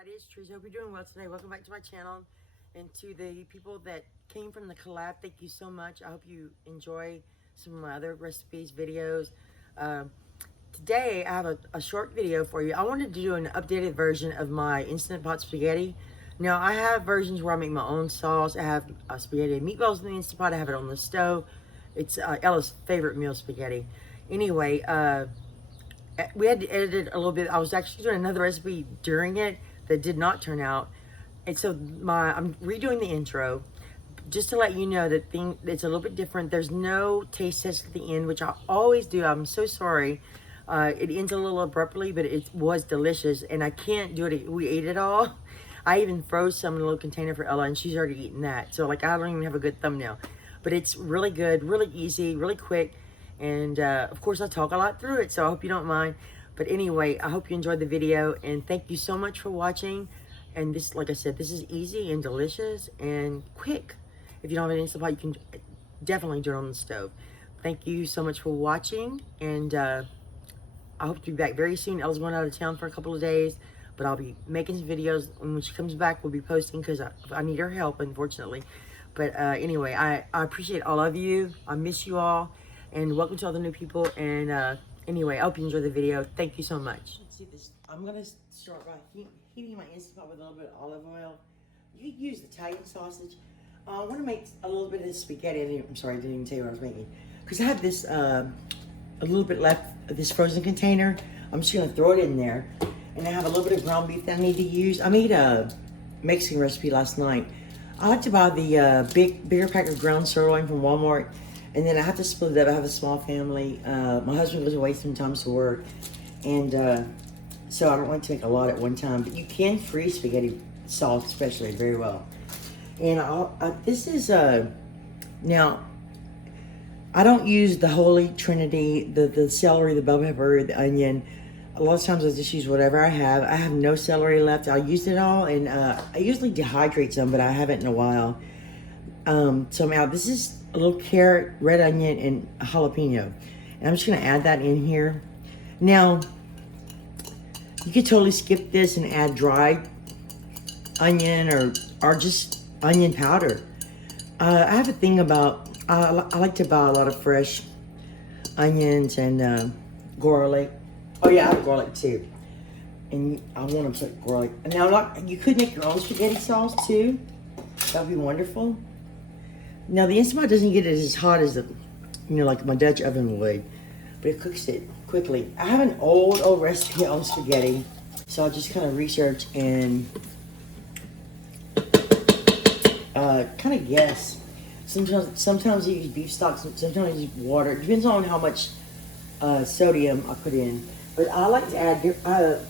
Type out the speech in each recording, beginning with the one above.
everybody, it's Teresa. Hope you're doing well today. Welcome back to my channel. And to the people that came from the collab, thank you so much. I hope you enjoy some of my other recipes, videos. Today, I have a short video for you. I wanted to do an updated version of my Instant Pot spaghetti. Now, I have versions where I make my own sauce. I have spaghetti and meatballs in the Instant Pot. I have it on the stove. It's Ella's favorite meal, spaghetti. Anyway, we had to edit it a little bit. I was actually doing another recipe during it that did not turn out. And so I'm redoing the intro just to let you know that it's a little bit different. There's no taste test at the end, which I always do. I'm so sorry. It ends a little abruptly, but it was delicious, and I can't do it. We ate it all. I even froze some in a little container for Ella, and she's already eaten that. So like, I don't even have a good thumbnail, but it's really good, really easy, really quick. And of course I talk a lot through it, so I hope you don't mind. But anyway, I hope you enjoyed the video, and thank you so much for watching. And this, like I said, this is easy and delicious and quick. If you don't have an Instant Pot, you can definitely do it on the stove. Thank you so much for watching, and I hope to be back very soon. Ella's going out of town for a couple of days, but I'll be making some videos, and when she comes back, we'll be posting because I need her help, unfortunately. But anyway, I appreciate all of you. I miss you all. And welcome to all the new people. And anyway, I hope you enjoy the video. Thank you so much. Let's see this. I'm gonna start by heating my Instant Pot with a little bit of olive oil. You could use the Italian sausage. I want to make a little bit of this spaghetti. I'm sorry, I didn't even tell you what I was making. Because I have this, a little bit left of this frozen container. I'm just gonna throw it in there. And I have a little bit of ground beef that I need to use. I made a Mexican recipe last night. I like to buy the bigger pack of ground sirloin from Walmart. And then I have to split it up. I have a small family. My husband goes away sometimes to work. And so I don't like to make a lot at one time. But you can freeze spaghetti sauce, especially, very well. And this is, now, I don't use the Holy Trinity, the celery, the bell pepper, the onion. A lot of times I just use whatever I have. I have no celery left. I'll use it all. And I usually dehydrate some, but I haven't in a while. So now this is a little carrot, red onion, and a jalapeno. And I'm just gonna add that in here. Now, you could totally skip this and add dried onion or just onion powder. I have a thing about, I like to buy a lot of fresh onions and garlic. Oh yeah, I have garlic too. And I want to put garlic. Now, you could make your own spaghetti sauce too. That would be wonderful. Now, the Instant Pot doesn't get it as hot as like my Dutch oven would, but it cooks it quickly. I have an old recipe on spaghetti, so I'll just kind of research and kind of guess. Sometimes you use beef stock, sometimes you use water. It depends on how much sodium I put in. But I like to add, I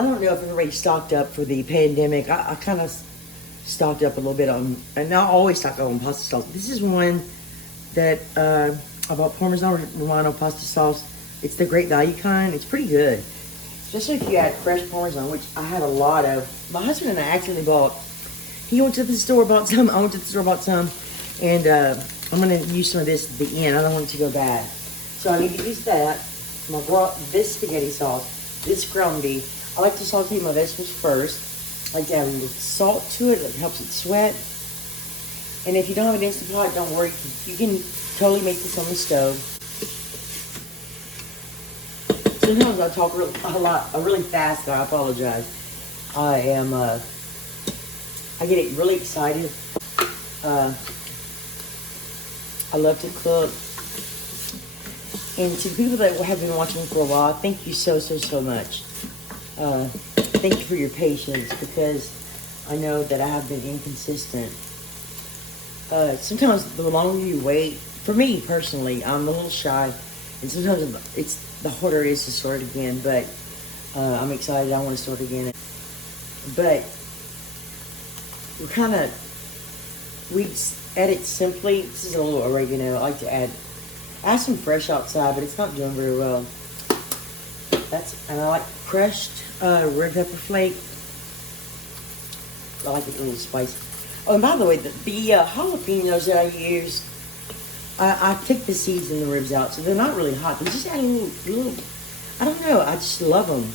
don't know if everybody's stocked up for the pandemic. I kind of stocked up a little bit on, and I always stock up on pasta sauce. This is one that I bought, Parmesan Romano pasta sauce. It's the Great Value kind. It's pretty good, especially if you add fresh Parmesan, which I had a lot of. My husband and I actually bought. He went to the store, bought some. I went to the store, bought some, and I'm gonna use some of this at the end. I don't want it to go bad, so I need to use that. This spaghetti sauce, this ground beef. I like to saute my vegetables first. I like to add a little salt to it. It helps it sweat. And if you don't have an Instant Pot, don't worry. You can totally make this on the stove. Sometimes I talk really fast, so I apologize. I get it really excited. I love to cook. And to the people that have been watching for a while, thank you so much. Thank you for your patience, because I know that I have been inconsistent. Sometimes the longer you wait, for me personally, I'm a little shy, and sometimes the harder it is to start again, but I'm excited. I want to start again. But we edit simply. This is a little oregano. I like to add some fresh outside, but it's not doing very well. And I like crushed red pepper flake. I like it a little spicy. Oh, and by the way, the jalapenos that I use, I take the seeds and the ribs out, so they're not really hot. They just add a little, I don't know, I just love them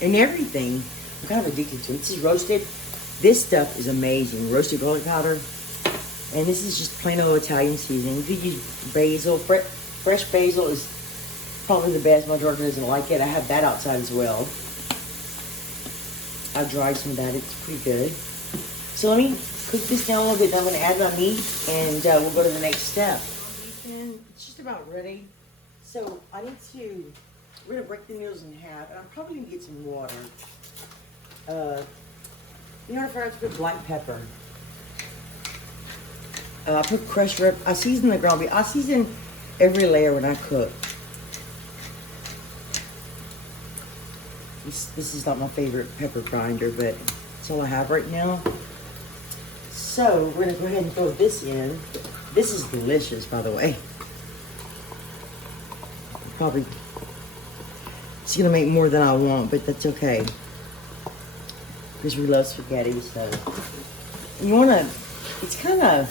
in everything. I'm kind of addicted to it. This is roasted. This stuff is amazing. Roasted garlic powder. And this is just plain old Italian seasoning. You could use basil. Fresh basil is probably the best. My daughter doesn't like it. I have that outside as well. I dried some of that. It's pretty good. So let me cook this down a little bit. Then I'm going to add my meat, and we'll go to the next step. It's just about ready. So we're going to break the noodles in half, and I'm probably going to get some water. You know what I put black pepper. I put crushed red. I season the ground beef. I season every layer when I cook. This is not my favorite pepper grinder, but it's all I have right now. So we're gonna go ahead and throw this in. This is delicious, by the way. Probably it's gonna make more than I want, but that's okay. Because we love spaghetti, so you wanna. It's kind of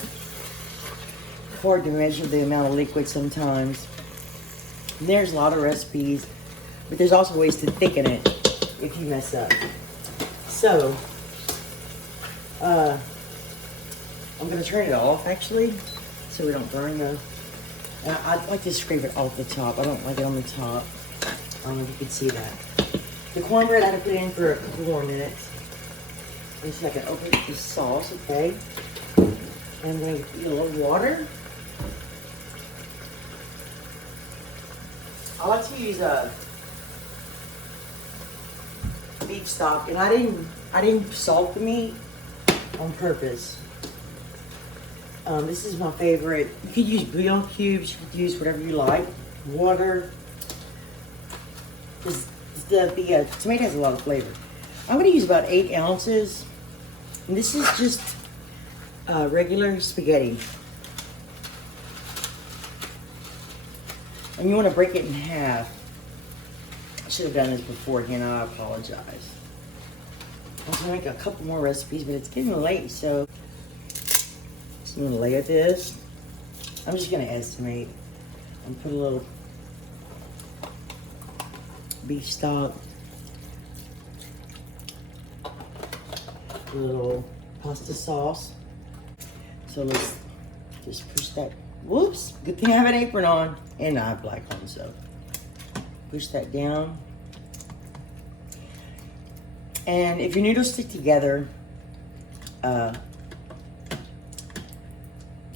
hard to measure the amount of liquid sometimes. And there's a lot of recipes, but there's also ways to thicken it if you mess up. So, I'm gonna turn it off actually, so we don't burn the. I'd like to scrape it off the top. I don't like it on the top. I don't know if you can see that. The cornbread I had to put in for a couple more minutes. And so I can open the sauce, okay? And I'm gonna get a little water. I like to use beef stock, and I didn't salt the meat on purpose. This is my favorite. You could use bouillon cubes. You could use whatever you like. Water. The tomato has a lot of flavor. I'm going to use about 8 ounces. And this is just regular spaghetti. And you want to break it in half. I should have done this beforehand. I apologize. I was going to make a couple more recipes, but it's getting late, so I'm going to layer this. I'm just going to estimate and put a little beef stock, a little pasta sauce. So let's just push that. Whoops, good thing I have an apron on and I have black on, so push that down. And if your noodles stick together,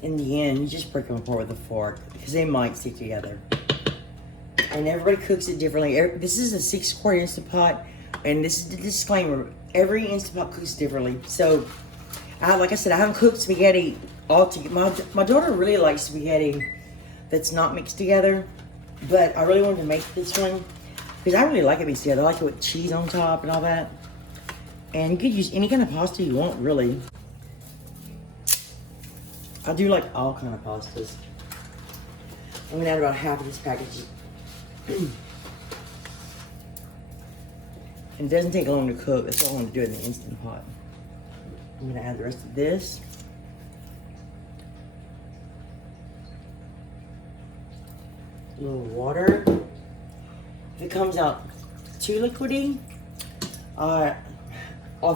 in the end, you just break them apart with a fork because they might stick together. And everybody cooks it differently. This is a 6-quart Instant Pot, and this is the disclaimer. Every Instant Pot cooks differently. So, like I said, I haven't cooked spaghetti all together. My daughter really likes spaghetti that's not mixed together, but I really wanted to make this one because I really like it mixed together. I like it with cheese on top and all that. And you could use any kind of pasta you want, really. I do like all kind of pastas. I'm gonna add about half of this package. And it doesn't take long to cook. That's all I want to do in the Instant Pot. I'm gonna add the rest of this. A little water. If it comes out too liquidy,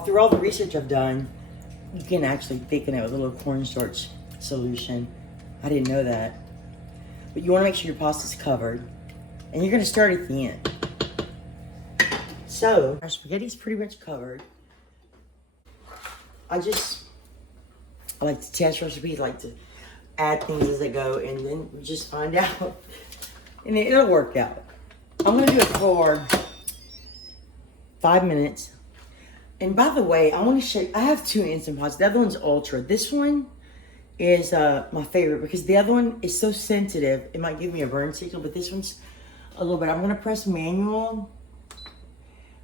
through all the research I've done, you can actually thicken it with a little cornstarch solution. I didn't know that. But you want to make sure your pasta's covered. And you're going to start at the end. So, our spaghetti's pretty much covered. I like to test recipes, I like to add things as they go, and then we just find out. And it'll work out. I'm going to do it for 5 minutes. And by the way, I want to show you, I have 2 Instant Pots. The other one's Ultra. This one is my favorite because the other one is so sensitive. It might give me a burn signal, but this one's a little bit. I'm going to press manual.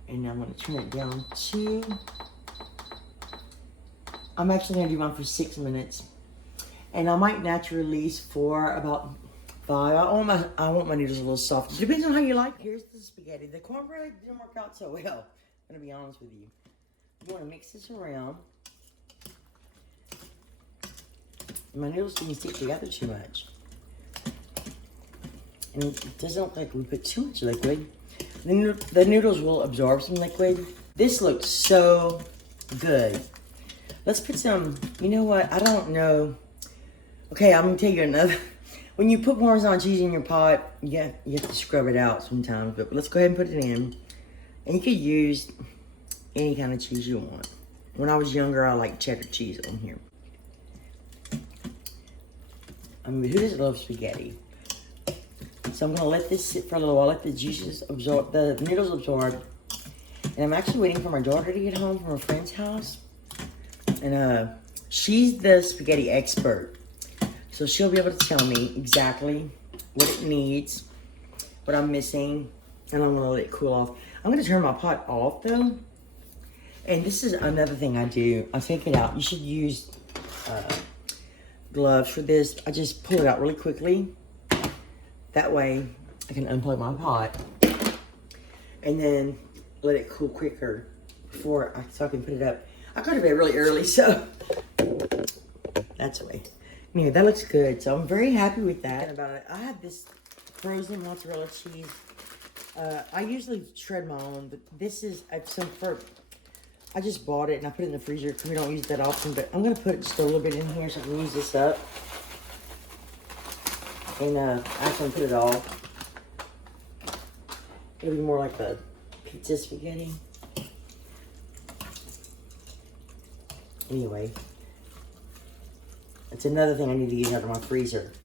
And I'm going to turn it down to... I'm actually going to do mine for 6 minutes. And I might naturally release for about 5. I want my noodles a little soft. It depends on how you like. Here's the spaghetti. The cornbread didn't work out so well. I'm going to be honest with you. You want to mix this around. My noodles didn't stick together too much. And it doesn't look like we put too much liquid. The noodles will absorb some liquid. This looks so good. Let's put some, you know what? I don't know. Okay, I'm gonna tell you another. When you put Parmesan cheese in your pot, you have to scrub it out sometimes. But let's go ahead and put it in. And you could use any kind of cheese you want. When I was younger, I liked cheddar cheese on here. I mean, who doesn't love spaghetti? So I'm gonna let this sit for a little while, let the juices absorb, the noodles absorb. And I'm actually waiting for my daughter to get home from a friend's house. And she's the spaghetti expert. So she'll be able to tell me exactly what it needs, what I'm missing, and I'm gonna let it cool off. I'm gonna turn my pot off though. And this is another thing I do. I take it out. You should use gloves for this. I just pull it out really quickly. That way I can unplug my pot and then let it cool quicker so I can put it up. I go to bed really early, so that's the way. Anyway, that looks good. So I'm very happy with that. About it, I have this frozen mozzarella cheese. I usually shred my own, but this is I just bought it and I put it in the freezer because we don't use that often. But I'm gonna put just a little bit in here so I can use this up. And actually put it all. It'll be more like a pizza spaghetti. Anyway, it's another thing I need to get out of my freezer.